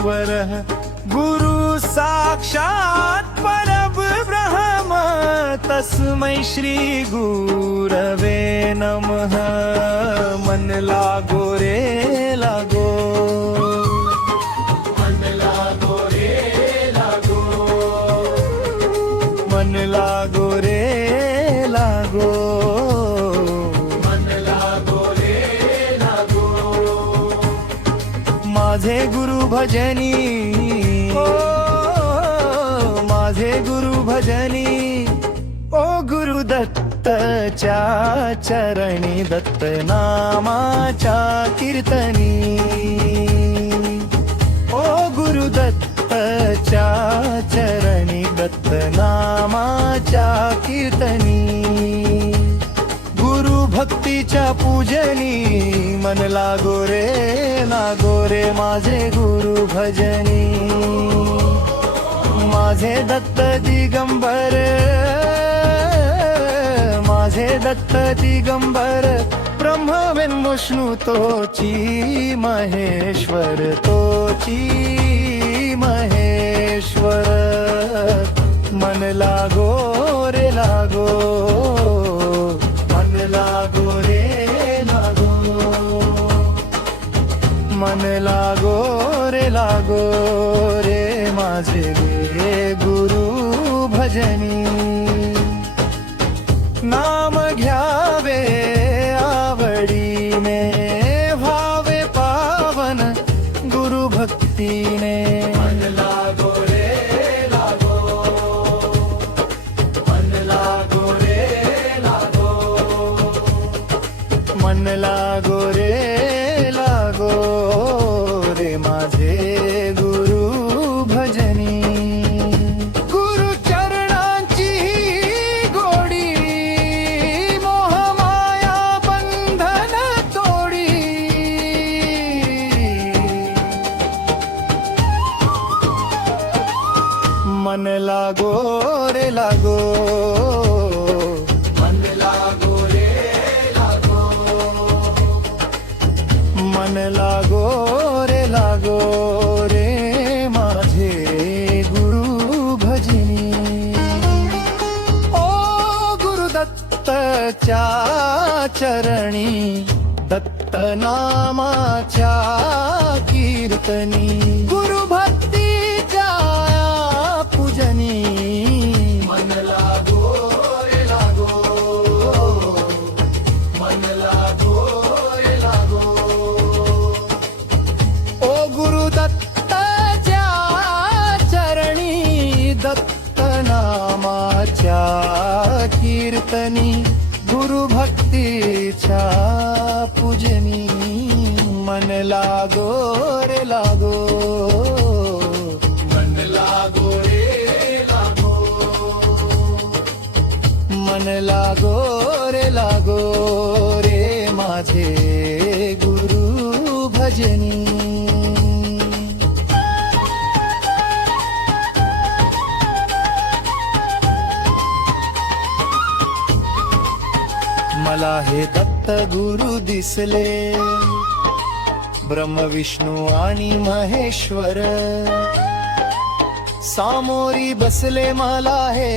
महेश्वरः गुरु साक्षात् परब्रह्म तस्मै श्री गुरवे नमः। मन लागो रे लागो, मन लागो रे लागो, मन लागो रे लागो, मन लागो रे लागो। माझे गुरु भजनी, ओ माझे गुरु भजनी, ओ गुरु दत्तच्या चरणी दत्त नामाच्या कीर्तनी, ओ गुरु दत्तच्या चरणी दत्त नामाच्या कीर्तनी। गुरु भक्तीच्या पूजनी मन लागो रे माझे गुरु भजनी। माझे दत्त दिगंबर, माझे दत्त दिगंबर ब्रह्म विष्णू तोची महेश्वर, तोची महेश्वर। मन लागो रे लागो, मन लागो रे लागो, मन लागो रे लागो रे माझे गुरु भजनी। नाम घ्यावे आवडीने, भावे पावन गुरु भक्तीने। मन लागो रे लागो, मन लागो रे लागो, मन लागो रे लागो रे माझे गुरु भजनी। गुरु चरणांची गोडी, मोह माया बंधन तोडी। मन लागो रे लागो, मन लागो रे लागो, मन लागो रे लागो रे माझे गुरु भजनी। ओ गुरु दत्तच्या चरणी दत्त नामाच्या कीर्तनी। गुरु भक्तीच्या पूजनी मन लागो रे लागो, मन लागो रे लागो। ओ गुरु दत्तच्या चरणी दत्त नामाच्या कीर्तनी। गुरु भक्तीच्या पूजनी मन लागो रे लागो, मन लागो रे लागो, मन लागो रे लागो रे माझे गुरु भजनी। मला हे दत्त गुरु दिसले, ब्रह्म विष्णू आणि महेश्वर सामोरी बसले। मला हे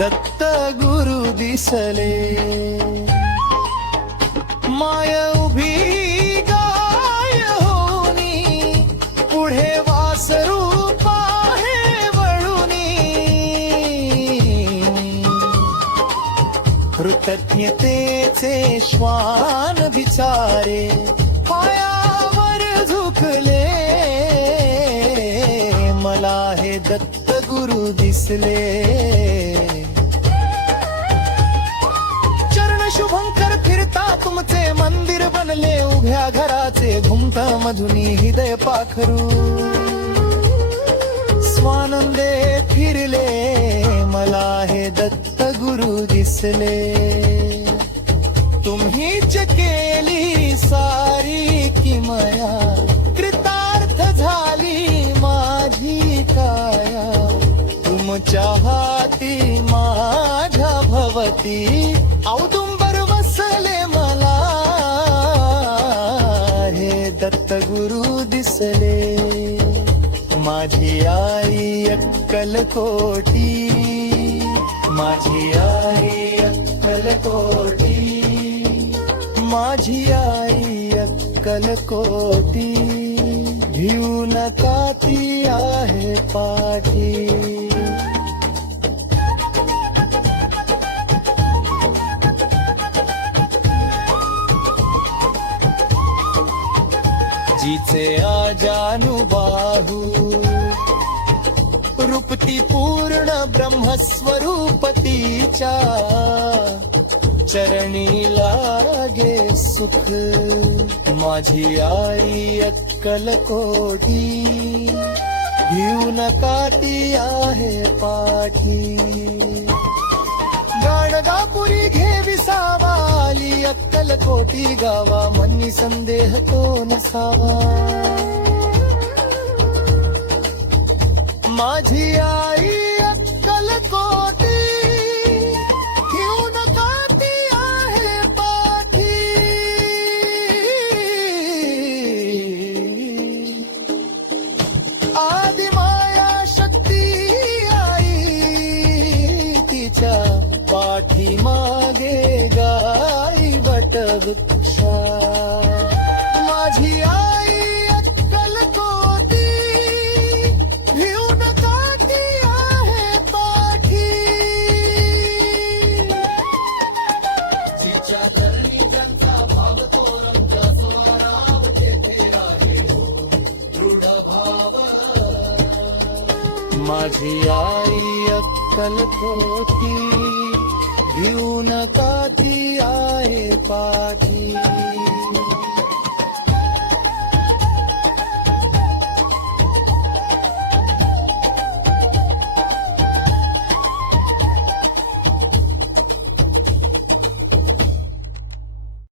दत्त गुरु दिसले, माय उभी गाय होनी पुढे वासरू पाहे वळुनी। कृतज्ञतेचे श्वान विचारे पायावर झुकले। मला हे दत्त गुरु दिसले, चरण शुभंकर फिरता तुमचे मंदिर बनले। उभ्या घराचे घुमत मधुनी हृदय पाखरू स्वानंदे फिरले। मला हे दत्त गुरु दिसले, तुम्हीच केली सारी किमया। कृतार्थ झाली माझी काया, तुमच्या हाती माझ्या भवती। औदुंबर वसले मला हे दत्तगुरु दिसले. माझी आई अक्कलकोटी, माझी आई अक्कलकोटी, माझी आई अक्कलकोटी. भिऊ नका ती आहे पाठी. जिचे आजानुबाहू रूपती पूर्ण ब्रह्मस्वरूपतीच्या चरणी लागे सुख. माझी आई अक्कलकोटी, भिऊ नका ती आहे पाठी. गाणगापुरी घे विसावाली अक्कलकोटी गावा, मनी संदेह तो नसावा. माझी आई अक्कलकोटी, घेऊ नका ती आहे पाठी. आदि माया शक्ती आई, तिच्या पाठी मागे गाई वटवृक्षा. माझी आई अक्कलकोटी, भिऊ नका ती आहे पाठी. तिच्या चरणी ज्यांचा भाव तो रंगा स्वराव तेथे आहे हो दृढ भाव. माझी आई अक्कलकोटी, भिऊ नका ती आहे पाठी.